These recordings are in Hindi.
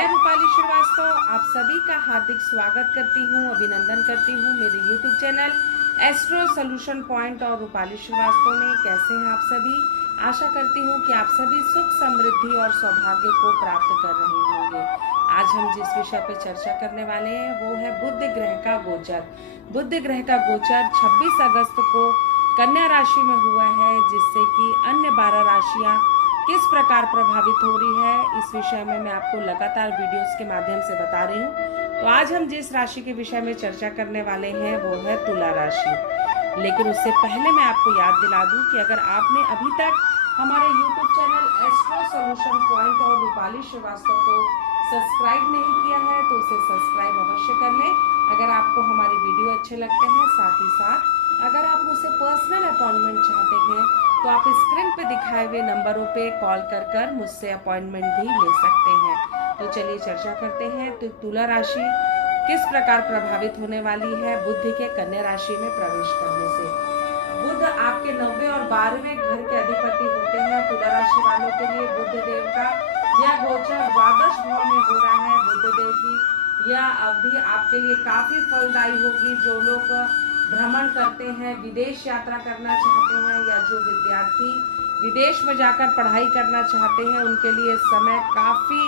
मैं रूपाली श्रीवास्तव आप सभी का हार्दिक स्वागत करती हूँ, अभिनंदन करती हूँ मेरे YouTube channel astro solution point और रूपाली श्रीवास्तव में। कैसे हैं आप सभी? आशा करती हूँ कि आप सभी सुख समृद्धि और सौभाग्य को प्राप्त कर रहे होंगे। आज हम जिस विषय पर चर्चा करने वाले हैं वो है बुध ग्रह का गोचर। बुध ग्रह का गोचर 26 अगस्त को कन्या राशि में हुआ है, जिससे कि अन्य 12 राशियां किस प्रकार प्रभावित हो रही है, इस विषय में मैं आपको लगातार वीडियोस के माध्यम से बता रही हूँ। तो आज हम जिस राशि के विषय में चर्चा करने वाले हैं वो है तुला राशि। लेकिन उससे पहले मैं आपको याद दिला दूं कि अगर आपने अभी तक हमारे YouTube channel astro solution point और रूपाली श्रीवास्तव को सब्सक्राइब नहीं किया है तो उसे सब्सक्राइब अवश्य कर लें। अगर आपको हमारे वीडियो अच्छे लगते हैं, साथ ही साथ अगर आप मुझसे पर्सनल अपॉइंटमेंट चाहते हैं तो आप स्क्रीन पे दिखाए हुए नंबरों पे कॉल कर मुझसे अपॉइंटमेंट भी ले सकते हैं। तो चलिए चर्चा करते हैं। तो तुला राशि किस प्रकार प्रभावित होने वाली है बुध के कन्या राशि में प्रवेश करने से। बुध आपके 9वें और 12वें घर के अधिपति होते हैं। तुला राशि वालों के लिए बुध देव का यह गोचर द्वादश भाव में हो रहा है। बुध देव की यह अवधि आपके लिए काफी फलदायी होगी। जो लोग भ्रमण करते हैं, विदेश यात्रा करना चाहते हैं, या जो विद्यार्थी विदेश में जाकर पढ़ाई करना चाहते हैं, उनके लिए समय काफ़ी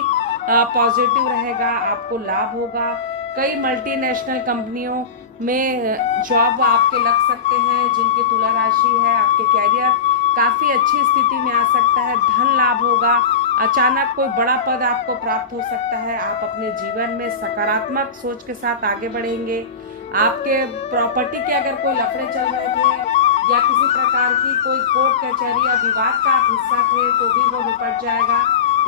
पॉजिटिव रहेगा। आपको लाभ होगा। कई मल्टीनेशनल कंपनियों में जॉब आपके लग सकते हैं। जिनकी तुला राशि है, आपके कैरियर काफ़ी अच्छी स्थिति में आ सकता है। धन लाभ होगा। अचानक कोई बड़ा पद आपको प्राप्त हो सकता है। आप अपने जीवन में सकारात्मक सोच के साथ आगे बढ़ेंगे। आपके प्रॉपर्टी के अगर कोई लफड़े चल रहे थे या किसी प्रकार की कोई कोर्ट कचहरी या विवाद का आप हिस्सा थे तो भी वो निपट जाएगा।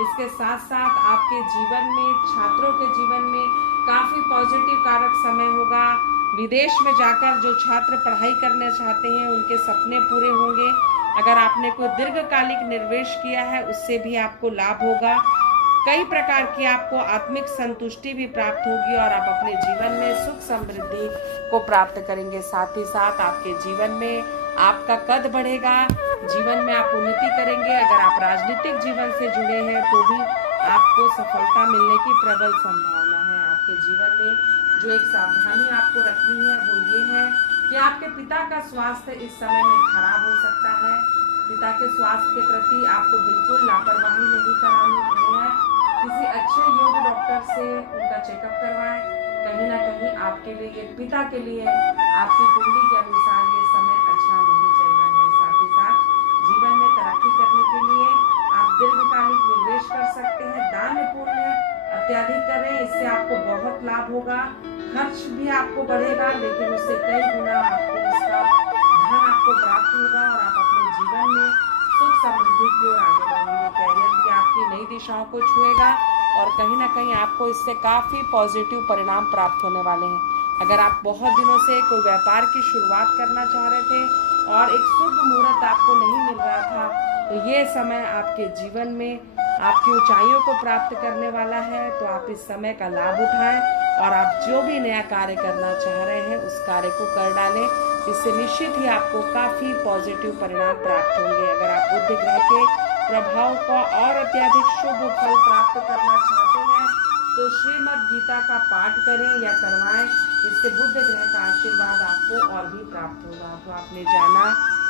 इसके साथ साथ आपके जीवन में, छात्रों के जीवन में काफ़ी पॉजिटिव कारक समय होगा। विदेश में जाकर जो छात्र पढ़ाई करना चाहते हैं उनके सपने पूरे होंगे। अगर आपने कोई दीर्घकालिक निवेश किया है उससे भी आपको लाभ होगा। कई प्रकार की आपको आत्मिक संतुष्टि भी प्राप्त होगी और आप अपने जीवन में सुख समृद्धि को प्राप्त करेंगे। साथ ही साथ आपके जीवन में आपका कद बढ़ेगा। जीवन में आप उन्नति करेंगे। अगर आप राजनीतिक जीवन से जुड़े हैं तो भी आपको सफलता मिलने की प्रबल संभावना है। आपके जीवन में जो एक सावधानी आपको रखनी है वो ये है कि आपके पिता का स्वास्थ्य इस समय में खराब हो सकता है। पिता के स्वास्थ्य के प्रति आपको बिल्कुल लापरवाही नहीं करानी है। किसी अच्छे योग्य डॉक्टर से उनका चेकअप करवाएं। कहीं ना कहीं आपके लिए, पिता के लिए आपकी कुंडली के अनुसार ये समय अच्छा नहीं चल रहा है। साथ ही साथ जीवन में तरक्की करने के लिए आप दीर्घकालिक निवेश कर सकते हैं। दान पुण्य अत्याधिक करें, इससे आपको बहुत लाभ होगा। खर्च भी आपको बढ़ेगा लेकिन उससे कई गुना आपको उसका धन आपको प्राप्त होगा और आप अपने जीवन में सुख समृद्धि की ओर आगे बढ़ेंगे। कैरियर भी आपकी नई दिशाओं को छुएगा और कहीं ना कहीं आपको इससे काफ़ी पॉजिटिव परिणाम प्राप्त होने वाले हैं। अगर आप बहुत दिनों से कोई व्यापार की शुरुआत करना चाह रहे थे और एक शुभ मुहूर्त आपको नहीं मिल रहा था तो ये समय आपके जीवन में आपकी ऊंचाइयों को प्राप्त करने वाला है। तो आप इस समय का लाभ उठाएं और आप जो भी नया कार्य करना चाह रहे हैं उस कार्य को कर डालें। इससे निश्चित ही आपको काफ़ी पॉजिटिव परिणाम प्राप्त होंगे। अगर आप बुध ग्रह के प्रभाव का और अत्यधिक शुभ फल प्राप्त करना चाहते हैं तो श्रीमद् गीता का पाठ करें या करवाएं। इससे बुध ग्रह का आशीर्वाद आपको और भी प्राप्त होगा। तो आपने जाना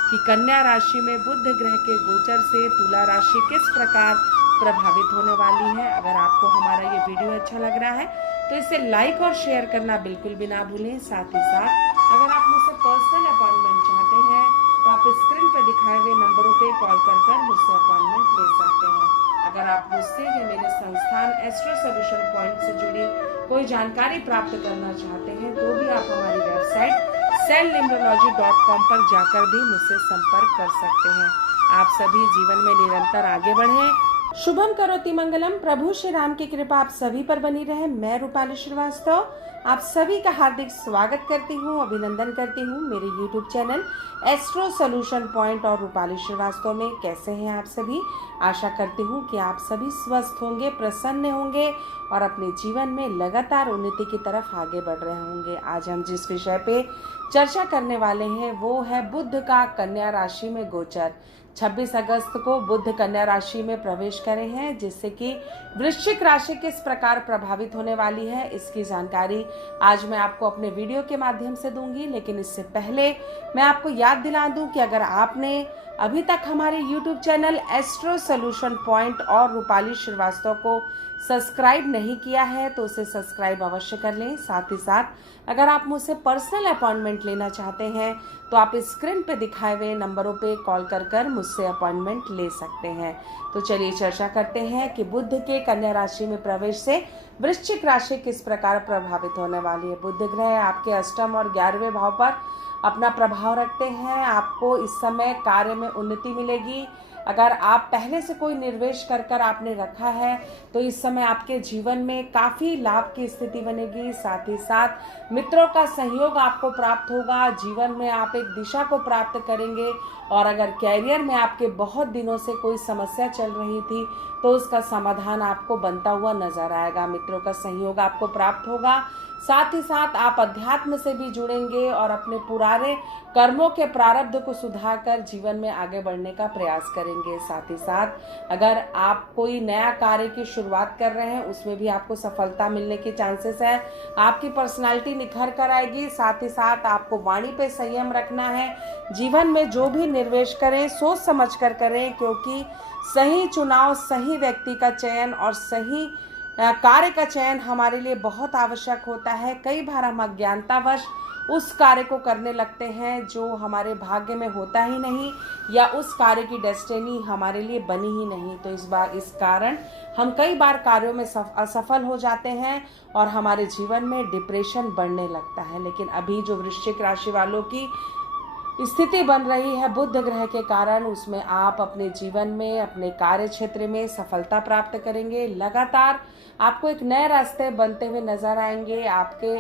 कि कन्या राशि में बुध ग्रह के गोचर से तुला राशि किस प्रकार प्रभावित होने वाली है। अगर आपको हमारा ये वीडियो अच्छा लग रहा है तो इसे लाइक और शेयर करना बिल्कुल भी ना भूलें। साथ ही साथ अगर आप मुझसे पर्सनल अपॉइंटमेंट चाहते हैं तो आप स्क्रीन पर दिखाए हुए नंबरों पे कॉल कर मुझसे अपॉइंटमेंट ले सकते हैं। अगर आप मुझसे या मेरे संस्थान एस्ट्रो सोल्यूशन पॉइंट से जुड़ी कोई जानकारी प्राप्त करना चाहते हैं तो भी आप हमारी वेबसाइट cellnumerology.com पर जाकर भी मुझसे संपर्क कर सकते हैं। आप सभी जीवन में निरंतर आगे बढ़ें। शुभम करोति मंगलम। प्रभु श्री राम की कृपा आप सभी पर बनी रहे। मैं रूपाली श्रीवास्तव आप सभी का हार्दिक स्वागत करती हूँ, अभिनंदन करती हूँ मेरे YouTube channel astro solution point और रूपाली श्रीवास्तव में। कैसे हैं आप सभी? आशा करती हूँ कि आप सभी स्वस्थ होंगे, प्रसन्न होंगे और अपने जीवन में लगातार उन्नति की तरफ आगे बढ़ रहे होंगे। आज हम जिस विषय पे चर्चा करने वाले हैं वो है बुध का कन्या राशि में गोचर 26 अगस्त को बुध कन्या राशि में प्रवेश करे हैं, जिससे कि वृश्चिक राशि किस प्रकार प्रभावित होने वाली है इसकी जानकारी आज मैं आपको अपने वीडियो के माध्यम से दूंगी। लेकिन इससे पहले मैं आपको याद दिला दूं कि अगर आपने अभी तक हमारे YouTube channel astro solution point और रूपाली श्रीवास्तव को सब्सक्राइब नहीं किया है तो उसे सब्सक्राइब अवश्य कर लें। साथ ही साथ अगर आप मुझसे पर्सनल अपॉइंटमेंट लेना चाहते हैं तो आप स्क्रीन पे दिखाए हुए नंबरों पे कॉल कर मुझसे अपॉइंटमेंट ले सकते हैं। तो चलिए चर्चा करते हैं कि बुध के कन्या राशि में प्रवेश से वृश्चिक राशि किस प्रकार प्रभावित होने वाली है। बुध ग्रह आपके अष्टम और 11वें भाव पर अपना प्रभाव रखते हैं। आपको इस समय कार्य में उन्नति मिलेगी। अगर आप पहले से कोई निवेश कर आपने रखा है तो इस समय आपके जीवन में काफ़ी लाभ की स्थिति बनेगी। साथ ही साथ मित्रों का सहयोग आपको प्राप्त होगा। जीवन में आप एक दिशा को प्राप्त करेंगे और अगर कैरियर में आपके बहुत दिनों से कोई समस्या चल रही थी तो उसका समाधान आपको बनता हुआ नजर आएगा। मित्रों का सहयोग आपको प्राप्त होगा। साथ ही साथ आप अध्यात्म से भी जुड़ेंगे और अपने पुराने कर्मों के प्रारब्ध को सुधारकर जीवन में आगे बढ़ने का प्रयास करेंगे। साथ ही साथ अगर आप कोई नया कार्य की शुरुआत कर रहे हैं उसमें भी आपको सफलता मिलने के चांसेस है। आपकी पर्सनालिटी निखर कर आएगी। साथ ही साथ आपको वाणी पे संयम रखना है। जीवन में जो भी निवेश करें सोच समझ कर करें, क्योंकि सही चुनाव, सही व्यक्ति का चयन और सही कार्य का चयन हमारे लिए बहुत आवश्यक होता है। कई बार हम अज्ञानतावश उस कार्य को करने लगते हैं जो हमारे भाग्य में होता ही नहीं या उस कार्य की डेस्टिनी हमारे लिए बनी ही नहीं। तो इस कारण हम कई बार कार्यों में असफल हो जाते हैं और हमारे जीवन में डिप्रेशन बढ़ने लगता है। लेकिन अभी जो वृश्चिक राशि वालों की स्थिति बन रही है बुध ग्रह के कारण, उसमें आप अपने जीवन में, अपने कार्य क्षेत्र में सफलता प्राप्त करेंगे। लगातार आपको एक नए रास्ते बनते हुए नजर आएंगे। आपके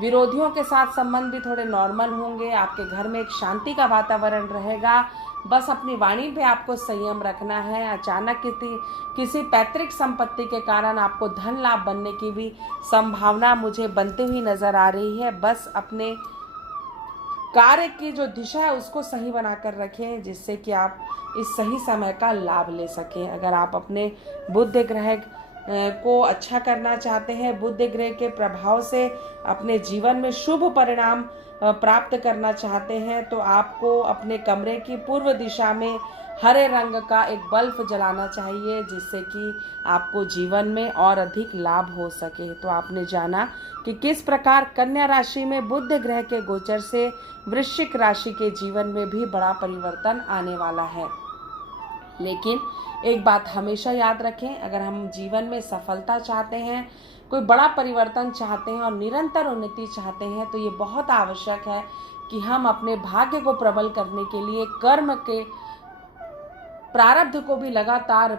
विरोधियों के साथ संबंध भी थोड़े नॉर्मल होंगे। आपके घर में एक शांति का वातावरण रहेगा। बस अपनी वाणी पे आपको संयम रखना है। अचानक किसी पैतृक संपत्ति के कारण आपको धन लाभ बनने की भी संभावना मुझे बनती हुई नजर आ रही है। बस अपने कार्य की जो दिशा है उसको सही बनाकर रखें, जिससे कि आप इस सही समय का लाभ ले सकें। अगर आप अपने बुध ग्रह को अच्छा करना चाहते हैं, बुध ग्रह के प्रभाव से अपने जीवन में शुभ परिणाम प्राप्त करना चाहते हैं, तो आपको अपने कमरे की पूर्व दिशा में हरे रंग का एक बल्ब जलाना चाहिए, जिससे कि आपको जीवन में और अधिक लाभ हो सके। तो आपने जाना कि किस प्रकार कन्या राशि में बुध ग्रह के गोचर से वृश्चिक राशि के जीवन में भी बड़ा परिवर्तन आने वाला है। लेकिन एक बात हमेशा याद रखें, अगर हम जीवन में सफलता चाहते हैं, कोई बड़ा परिवर्तन चाहते हैं और निरंतर उन्नति चाहते हैं, तो ये बहुत आवश्यक है कि हम अपने भाग्य को प्रबल करने के लिए कर्म के प्रारब्ध को भी लगातार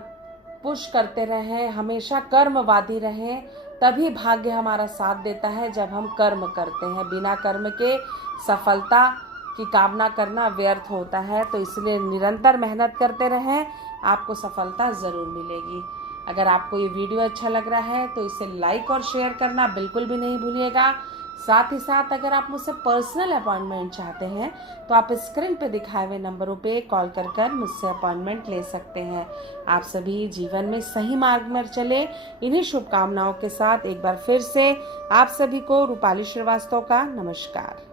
पुश करते रहें, हमेशा कर्मवादी रहें। तभी भाग्य हमारा साथ देता है जब हम कर्म करते हैं। बिना कर्म के सफलता की कामना करना व्यर्थ होता है। तो इसलिए निरंतर मेहनत करते रहें, आपको सफलता ज़रूर मिलेगी। अगर आपको ये वीडियो अच्छा लग रहा है तो इसे लाइक और शेयर करना बिल्कुल भी नहीं भूलिएगा। साथ ही साथ अगर आप मुझसे पर्सनल अपॉइंटमेंट चाहते हैं तो आप स्क्रीन पे दिखाए हुए नंबरों पे कॉल कर मुझसे अपॉइंटमेंट ले सकते हैं। आप सभी जीवन में सही मार्ग में चले, इन्हीं शुभकामनाओं के साथ एक बार फिर से आप सभी को रूपाली श्रीवास्तव का नमस्कार।